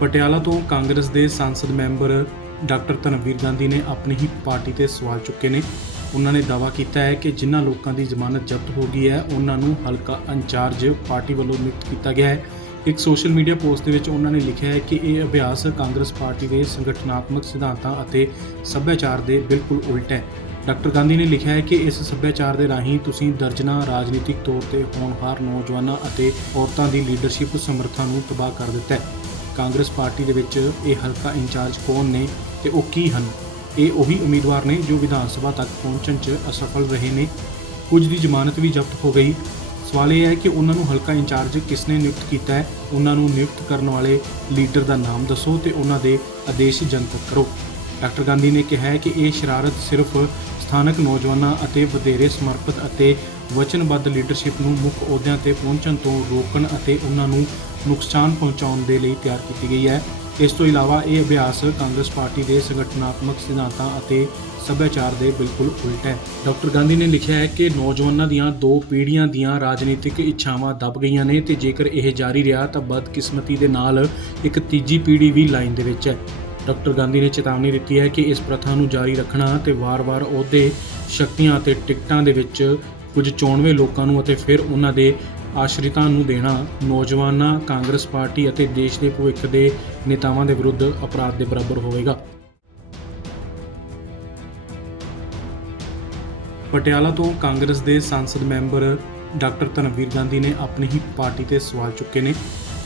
ਪਟਿਆਲਾ ਤੋਂ ਕਾਂਗਰਸ ਦੇ ਸੰਸਦ ਮੈਂਬਰ ਡਾਕਟਰ ਧਰਮਵੀਰ ਗਾਂਧੀ ਨੇ ਆਪਣੀ ਹੀ ਪਾਰਟੀ ਤੇ ਸਵਾਲ ਚੁੱਕੇ ਨੇ। ਉਹਨਾਂ ਨੇ ਦਾਅਵਾ ਕੀਤਾ ਹੈ ਕਿ ਜਿਨ੍ਹਾਂ ਲੋਕਾਂ ਦੀ ਜ਼ਮਾਨਤ ਜ਼ਬਤ ਹੋ ਗਈ ਹੈ, ਉਹਨਾਂ ਨੂੰ ਹਲਕਾ ਇੰਚਾਰਜ ਪਾਰਟੀ ਵੱਲੋਂ ਨਿਯੁਕਤ ਕੀਤਾ ਗਿਆ ਹੈ। ਇੱਕ ਸੋਸ਼ਲ ਮੀਡੀਆ ਪੋਸਟ ਦੇ ਵਿੱਚ ਉਹਨਾਂ ਨੇ ਲਿਖਿਆ ਹੈ ਕਿ ਇਹ ਅਭਿਆਸ ਕਾਂਗਰਸ ਪਾਰਟੀ ਦੇ ਸੰਗਠਨਾਤਮਕ ਸਿਧਾਂਤਾਂ ਅਤੇ ਸੱਭਿਆਚਾਰ ਦੇ ਬਿਲਕੁਲ ਉਲਟ ਹੈ। ਡਾਕਟਰ ਗਾਂਧੀ ਨੇ ਲਿਖਿਆ ਹੈ ਕਿ ਇਸ ਸੱਭਿਆਚਾਰ ਦੇ ਰਾਹੀਂ ਤੁਸੀਂ ਦਰਜਨਾ ਰਾਜਨੀਤਿਕ ਤੌਰ ਤੇ ਹੋਣਹਾਰ ਨੌਜਵਾਨਾਂ ਅਤੇ ਔਰਤਾਂ ਦੀ ਲੀਡਰਸ਼ਿਪ ਸਮਰੱਥਾ ਨੂੰ ਤਬਾਹ ਕਰ ਦਿੱਤਾ ਹੈ। ਕਾਂਗਰਸ ਪਾਰਟੀ ਦੇ ਵਿੱਚ ਇਹ ਹਲਕਾ ਇੰਚਾਰਜ ਕੌਣ ਨੇ ਤੇ ਉਹ ਕੀ ਹਨ? ਇਹ ਉਹੀ ਉਮੀਦਵਾਰ ਨੇ ਜੋ ਵਿਧਾਨ ਸਭਾ ਤੱਕ ਪਹੁੰਚਣ 'ਚ ਅਸਫਲ ਰਹੇ ਨੇ। ਕੁਝ ਦੀ ਜ਼ਮਾਨਤ ਵੀ ਜ਼ਬਤ ਹੋ ਗਈ। ਸਵਾਲ ਇਹ ਹੈ ਕਿ ਉਹਨਾਂ ਨੂੰ ਹਲਕਾ ਇੰਚਾਰਜ ਕਿਸ ਨੇ ਨਿਯੁਕਤ ਕੀਤਾ ਹੈ? ਉਹਨਾਂ ਨੂੰ ਨਿਯੁਕਤ ਕਰਨ ਵਾਲੇ ਲੀਡਰ ਦਾ ਨਾਮ ਦੱਸੋ ਤੇ ਉਹਨਾਂ ਦੇ ਆਦੇਸ਼ ਜਨਤਕ ਕਰੋ। ਡਾਕਟਰ ਗਾਂਧੀ ਨੇ ਕਿਹਾ ਹੈ ਕਿ ਇਹ ਸ਼ਰਾਰਤ ਸਿਰਫ ਸਥਾਨਕ ਨੌਜਵਾਨਾਂ ਅਤੇ ਵਧੇਰੇ ਸਮਰਪਿਤ ਅਤੇ ਵਚਨਬੱਧ ਲੀਡਰਸ਼ਿਪ ਨੂੰ ਮੁੱਖ ਅਹੁਦਿਆਂ ਤੇ ਪਹੁੰਚਣ ਤੋਂ ਰੋਕਣ ਅਤੇ ਉਹਨਾਂ ਨੂੰ ਨੁਕਸਾਨ ਪਹੁੰਚਾਉਣ ਦੇ ਲਈ ਤਿਆਰ ਕੀਤੀ ਗਈ ਹੈ। ਇਸ ਤੋਂ ਇਲਾਵਾ ਇਹ ਅਭਿਆਸ ਕਾਂਗਰਸ ਪਾਰਟੀ ਦੇ ਸੰਗਠਨਾਤਮਕ ਸਿਧਾਂਤਾਂ ਅਤੇ ਸੱਭਿਆਚਾਰ ਦੇ ਬਿਲਕੁਲ ਉਲਟ ਹੈ। ਡਾਕਟਰ ਗਾਂਧੀ ਨੇ ਲਿਖਿਆ ਹੈ ਕਿ ਨੌਜਵਾਨਾਂ ਦੀਆਂ ਦੋ ਪੀੜ੍ਹੀਆਂ ਦੀਆਂ ਰਾਜਨੀਤਿਕ ਇੱਛਾਵਾਂ ਦਬ ਗਈਆਂ ਨੇ ਤੇ ਜੇਕਰ ਇਹ ਜਾਰੀ ਰਿਹਾ ਤਾਂ ਬਦਕਿਸਮਤੀ ਦੇ ਨਾਲ ਇੱਕ ਤੀਜੀ ਪੀੜ੍ਹੀ ਵੀ ਲਾਈਨ ਦੇ ਵਿੱਚ ਹੈ। ਡਾਕਟਰ ਗਾਂਧੀ ਨੇ ਚੇਤਾਵਨੀ ਦਿੱਤੀ ਹੈ ਕਿ ਇਸ ਪ੍ਰਥਾ ਨੂੰ ਜਾਰੀ ਰੱਖਣਾ ਤੇ ਵਾਰ-ਵਾਰ ਉਹਦੇ ਸ਼ਕਤੀਆਂ ਅਤੇ ਟਿਕਟਾਂ ਦੇ ਵਿੱਚ ਕੁਝ ਚੋਣਵੇਂ ਲੋਕਾਂ ਨੂੰ ਅਤੇ ਫਿਰ ਉਹਨਾਂ ਦੇ ਆਸ਼ਰਿਤਾਂ ਨੂੰ ਦੇਣਾ, ਨੌਜਵਾਨਾਂ, ਕਾਂਗਰਸ ਪਾਰਟੀ ਅਤੇ ਦੇਸ਼ ਦੇ ਭਵਿੱਖ ਦੇ ਨੇਤਾਵਾਂ ਦੇ ਵਿਰੁੱਧ ਅਪਰਾਧ ਦੇ ਬਰਾਬਰ ਹੋਵੇਗਾ। ਪਟਿਆਲਾ ਤੋਂ ਕਾਂਗਰਸ ਦੇ ਸੰਸਦ ਮੈਂਬਰ ਡਾਕਟਰ ਧਨਵੀਰ ਗਾਂਧੀ ਨੇ ਆਪਣੀ ਹੀ ਪਾਰਟੀ ਤੇ ਸਵਾਲ ਚੁੱਕੇ ਨੇ।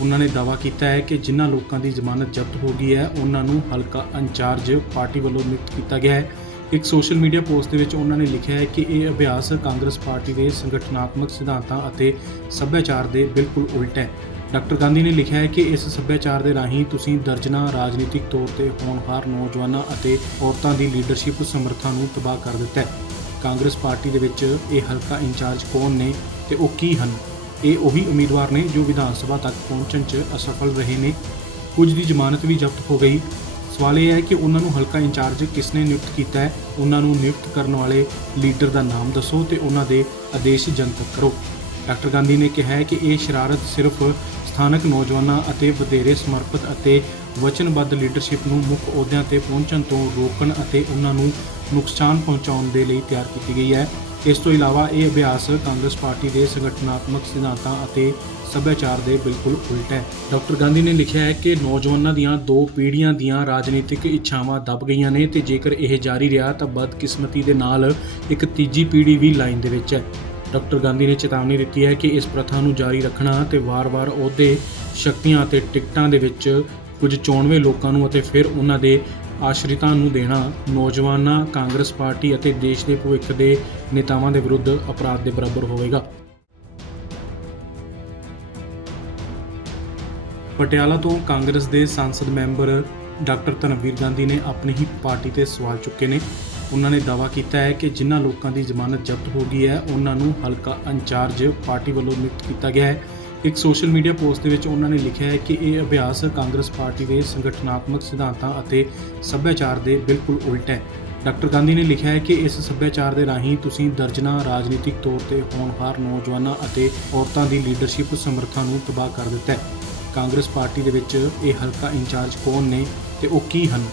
ਉਹਨਾਂ ਨੇ ਦਾਅਵਾ ਕੀਤਾ ਹੈ ਕਿ ਜਿਨ੍ਹਾਂ ਲੋਕਾਂ ਦੀ ਜ਼ਮਾਨਤ ਜ਼ਬਤ ਹੋ ਗਈ ਹੈ, ਉਹਨਾਂ ਨੂੰ ਹਲਕਾ ਇੰਚਾਰਜ ਪਾਰਟੀ ਵੱਲੋਂ ਨਿਯੁਕਤ ਕੀਤਾ ਗਿਆ ਹੈ। ਇੱਕ ਸੋਸ਼ਲ ਮੀਡੀਆ ਪੋਸਟ ਦੇ ਵਿੱਚ ਉਹਨਾਂ ਨੇ ਲਿਖਿਆ ਹੈ ਕਿ ਇਹ ਅਭਿਆਸ ਕਾਂਗਰਸ ਪਾਰਟੀ ਦੇ ਸੰਗਠਨਾਤਮਕ ਸਿਧਾਂਤਾਂ ਅਤੇ ਸੱਭਿਆਚਾਰ ਦੇ ਬਿਲਕੁਲ ਉਲਟ ਹੈ। ਡਾਕਟਰ ਗਾਂਧੀ ਨੇ ਲਿਖਿਆ ਹੈ ਕਿ ਇਸ ਸੱਭਿਆਚਾਰ ਦੇ ਰਾਹੀਂ ਤੁਸੀਂ ਦਰਜਨਾ ਰਾਜਨੀਤਿਕ ਤੌਰ ਤੇ ਹੋਣਹਾਰ ਨੌਜਵਾਨਾਂ ਅਤੇ ਔਰਤਾਂ ਦੀ ਲੀਡਰਸ਼ਿਪ ਸਮਰੱਥਾ ਨੂੰ ਤਬਾਹ ਕਰ ਦਿੱਤਾ ਹੈ। ਕਾਂਗਰਸ ਪਾਰਟੀ ਦੇ ਵਿੱਚ ਇਹ ਹਲਕਾ ਇੰਚਾਰਜ ਕੌਣ ਨੇ ਤੇ ਉਹ ਕੀ ਹਨ? ਇਹ ਉਹੀ ਉਮੀਦਵਾਰ ਨੇ ਜੋ ਵਿਧਾਨ ਸਭਾ ਤੱਕ ਪਹੁੰਚਣ 'ਚ ਅਸਫਲ ਰਹੇ ਨੇ। ਕੁਝ ਦੀ ਜ਼ਮਾਨਤ ਵੀ ਜ਼ਬਤ ਹੋ ਗਈ। ਸਵਾਲ ਇਹ ਹੈ ਕਿ ਉਹਨਾਂ ਨੂੰ ਹਲਕਾ ਇੰਚਾਰਜ ਕਿਸ ਨੇ ਨਿਯੁਕਤ ਕੀਤਾ ਹੈ? ਉਹਨਾਂ ਨੂੰ ਨਿਯੁਕਤ ਕਰਨ ਵਾਲੇ ਲੀਡਰ ਦਾ ਨਾਮ ਦੱਸੋ ਤੇ ਉਹਨਾਂ ਦੇ ਆਦੇਸ਼ ਜਨਤਕ ਕਰੋ। ਡਾਕਟਰ ਗਾਂਧੀ ਨੇ ਕਿਹਾ ਹੈ ਕਿ ਇਹ ਸ਼ਰਾਰਤ ਸਿਰਫ ਸਥਾਨਕ ਨੌਜਵਾਨਾਂ ਅਤੇ ਵਧੇਰੇ ਸਮਰਪਿਤ ਅਤੇ ਵਚਨਬੱਧ ਲੀਡਰਸ਼ਿਪ ਨੂੰ ਮੁੱਖ ਅਹੁਦਿਆਂ ਤੇ ਪਹੁੰਚਣ ਤੋਂ ਰੋਕਣ ਅਤੇ ਉਹਨਾਂ ਨੂੰ ਨੁਕਸਾਨ ਪਹੁੰਚਾਉਣ ਦੇ ਲਈ ਤਿਆਰ ਕੀਤੀ ਗਈ ਹੈ। ਇਸ ਤੋਂ ਇਲਾਵਾ ਇਹ ਅਭਿਆਸ ਕਾਂਗਰਸ ਪਾਰਟੀ ਦੇ ਸੰਗਠਨਾਤਮਕ ਸਿਧਾਂਤਾਂ ਅਤੇ ਸੱਭਿਆਚਾਰ ਦੇ ਬਿਲਕੁਲ ਉਲਟ ਹੈ। ਡਾਕਟਰ ਗਾਂਧੀ ਨੇ ਲਿਖਿਆ ਹੈ ਕਿ ਨੌਜਵਾਨਾਂ ਦੀਆਂ ਦੋ ਪੀੜ੍ਹੀਆਂ ਦੀਆਂ ਰਾਜਨੀਤਿਕ ਇੱਛਾਵਾਂ ਦਬ ਗਈਆਂ ਨੇ ਤੇ ਜੇਕਰ ਇਹ ਜਾਰੀ ਰਿਹਾ ਤਾਂ ਬਦਕਿਸਮਤੀ ਦੇ ਨਾਲ ਇੱਕ ਤੀਜੀ ਪੀੜ੍ਹੀ ਵੀ ਲਾਈਨ ਦੇ ਵਿੱਚ ਹੈ। ਡਾਕਟਰ ਗਾਂਧੀ ਨੇ ਚੇਤਾਵਨੀ ਦਿੱਤੀ ਹੈ ਕਿ ਇਸ ਪ੍ਰਥਾ ਨੂੰ ਜਾਰੀ ਰੱਖਣਾ ਤੇ ਵਾਰ-ਵਾਰ ਉਹਦੇ ਸ਼ਕਤੀਆਂ ਅਤੇ ਟਿਕਟਾਂ ਦੇ ਵਿੱਚ ਕੁਝ ਚੋਣਵੇਂ ਲੋਕਾਂ ਨੂੰ ਅਤੇ ਫਿਰ ਉਹਨਾਂ ਦੇ ਆਸ਼ਰਿਤਾਂ ਨੂੰ ਦੇਣਾ, ਨੌਜਵਾਨਾਂ, ਕਾਂਗਰਸ ਪਾਰਟੀ ਅਤੇ ਦੇਸ਼ ਦੇ ਭਵਿੱਖ ਦੇ ਨੇਤਾਵਾਂ ਦੇ ਵਿਰੁੱਧ ਅਪਰਾਧ ਦੇ ਬਰਾਬਰ ਹੋਵੇਗਾ। ਪਟਿਆਲਾ ਤੋਂ ਕਾਂਗਰਸ ਦੇ ਸੰਸਦ ਮੈਂਬਰ ਡਾਕਟਰ ਧਨਵੀਰ ਗਾਂਧੀ ਨੇ ਆਪਣੀ ਹੀ ਪਾਰਟੀ ਤੇ ਸਵਾਲ ਚੁੱਕੇ ਨੇ। ਉਹਨਾਂ ਨੇ ਦਾਅਵਾ ਕੀਤਾ ਹੈ ਕਿ ਜਿਨ੍ਹਾਂ ਲੋਕਾਂ ਦੀ ਜ਼ਮਾਨਤ ਜ਼ਬਤ ਹੋ ਗਈ ਹੈ, ਉਹਨਾਂ ਨੂੰ ਹਲਕਾ ਇੰਚਾਰਜ ਪਾਰਟੀ ਵੱਲੋਂ ਨਿਯੁਕਤ ਕੀਤਾ ਗਿਆ ਹੈ। ਇੱਕ ਸੋਸ਼ਲ ਮੀਡੀਆ ਪੋਸਟ ਦੇ ਵਿੱਚ ਉਹਨਾਂ ਨੇ ਲਿਖਿਆ ਹੈ ਕਿ ਇਹ ਅਭਿਆਸ ਕਾਂਗਰਸ ਪਾਰਟੀ ਦੇ ਸੰਗਠਨਾਤਮਕ ਸਿਧਾਂਤਾਂ ਅਤੇ ਸੱਭਿਆਚਾਰ ਦੇ ਬਿਲਕੁਲ ਉਲਟ ਹੈ। ਡਾਕਟਰ ਗਾਂਧੀ ਨੇ ਲਿਖਿਆ ਹੈ ਕਿ ਇਸ ਸੱਭਿਆਚਾਰ ਦੇ ਰਾਹੀਂ ਤੁਸੀਂ ਦਰਜਨਾ ਰਾਜਨੀਤਿਕ ਤੌਰ ਤੇ ਹੋਣਹਾਰ ਨੌਜਵਾਨਾਂ ਅਤੇ ਔਰਤਾਂ ਦੀ ਲੀਡਰਸ਼ਿਪ ਸਮਰੱਥਾ ਨੂੰ ਤਬਾਹ ਕਰ ਦਿੱਤਾ ਹੈ। ਕਾਂਗਰਸ ਪਾਰਟੀ ਦੇ ਵਿੱਚ ਇਹ ਹਲਕਾ ਇੰਚਾਰਜ ਕੌਣ ਨੇ ਤੇ ਉਹ ਕੀ ਹਨ?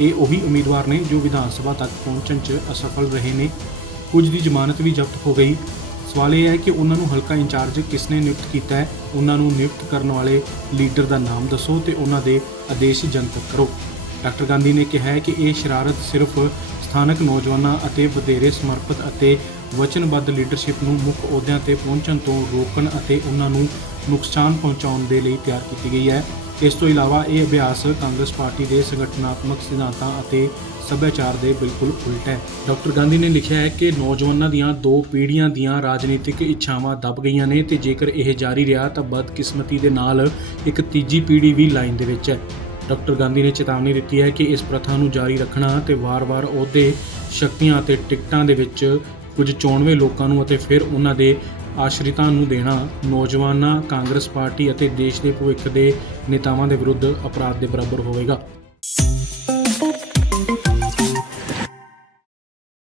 ਇਹ ਉਹੀ ਉਮੀਦਵਾਰ ਨੇ ਜੋ ਵਿਧਾਨ ਸਭਾ ਤੱਕ ਪਹੁੰਚਣ 'ਚ ਅਸਫਲ ਰਹੇ ਨੇ। ਕੁਝ ਦੀ ਜ਼ਮਾਨਤ ਵੀ ਜ਼ਬਤ ਹੋ ਗਈ। ਸਵਾਲ ਇਹ ਹੈ ਕਿ ਉਹਨਾਂ ਨੂੰ ਹਲਕਾ ਇੰਚਾਰਜ ਕਿਸ ਨੇ ਨਿਯੁਕਤ ਕੀਤਾ ਹੈ? ਉਹਨਾਂ ਨੂੰ ਨਿਯੁਕਤ ਕਰਨ ਵਾਲੇ ਲੀਡਰ ਦਾ ਨਾਮ ਦੱਸੋ ਤੇ ਉਹਨਾਂ ਦੇ ਆਦੇਸ਼ ਜਨਤਕ ਕਰੋ। ਡਾਕਟਰ ਗਾਂਧੀ ਨੇ ਕਿਹਾ ਹੈ ਕਿ ਇਹ ਸ਼ਰਾਰਤ ਸਿਰਫ ਸਥਾਨਕ ਨੌਜਵਾਨਾਂ ਅਤੇ ਵਧੇਰੇ ਸਮਰਪਿਤ ਅਤੇ ਵਚਨਬੱਧ ਲੀਡਰਸ਼ਿਪ ਨੂੰ ਮੁੱਖ ਅਹੁਦਿਆਂ ਤੇ ਪਹੁੰਚਣ ਤੋਂ ਰੋਕਣ ਅਤੇ ਉਹਨਾਂ ਨੂੰ ਨੁਕਸਾਨ ਪਹੁੰਚਾਉਣ ਦੇ ਲਈ ਤਿਆਰ ਕੀਤੀ ਗਈ ਹੈ। ਇਸ ਤੋਂ ਇਲਾਵਾ ਇਹ ਅਭਿਆਸ ਕਾਂਗਰਸ ਪਾਰਟੀ ਦੇ ਸੰਗਠਨਾਤਮਕ ਸਿਧਾਂਤਾਂ ਅਤੇ ਸੱਭਿਆਚਾਰ ਦੇ ਬਿਲਕੁਲ ਉਲਟ ਹੈ। ਡਾਕਟਰ ਗਾਂਧੀ ਨੇ ਲਿਖਿਆ ਹੈ ਕਿ ਨੌਜਵਾਨਾਂ ਦੀਆਂ ਦੋ ਪੀੜ੍ਹੀਆਂ ਦੀਆਂ ਰਾਜਨੀਤਿਕ ਇੱਛਾਵਾਂ ਦਬ ਗਈਆਂ ਨੇ ਤੇ ਜੇਕਰ ਇਹ ਜਾਰੀ ਰਿਹਾ ਤਾਂ ਬਦਕਿਸਮਤੀ ਦੇ ਨਾਲ ਇੱਕ ਤੀਜੀ ਪੀੜ੍ਹੀ ਵੀ ਲਾਈਨ ਦੇ ਵਿੱਚ ਹੈ। ਡਾਕਟਰ ਗਾਂਧੀ ਨੇ ਚੇਤਾਵਨੀ ਦਿੱਤੀ ਹੈ ਕਿ ਇਸ ਪ੍ਰਥਾ ਨੂੰ ਜਾਰੀ ਰੱਖਣਾ ਤੇ ਵਾਰ-ਵਾਰ ਅਹੁਦੇ ਸ਼ਕਤੀਆਂ ਅਤੇ ਟਿਕਟਾਂ ਦੇ ਵਿੱਚ ਕੁਝ ਚੋਣਵੇਂ ਲੋਕਾਂ ਨੂੰ ਅਤੇ ਫਿਰ ਉਹਨਾਂ ਦੇ ਆਸ਼ਰਿਤਾਂ ਨੂੰ ਦੇਣਾ, ਨੌਜਵਾਨਾਂ, ਕਾਂਗਰਸ ਪਾਰਟੀ ਅਤੇ ਦੇਸ਼ ਦੇ ਭਵਿੱਖ ਦੇ ਨੇਤਾਵਾਂ ਦੇ ਵਿਰੁੱਧ ਅਪਰਾਧ ਦੇ ਬਰਾਬਰ ਹੋਵੇਗਾ।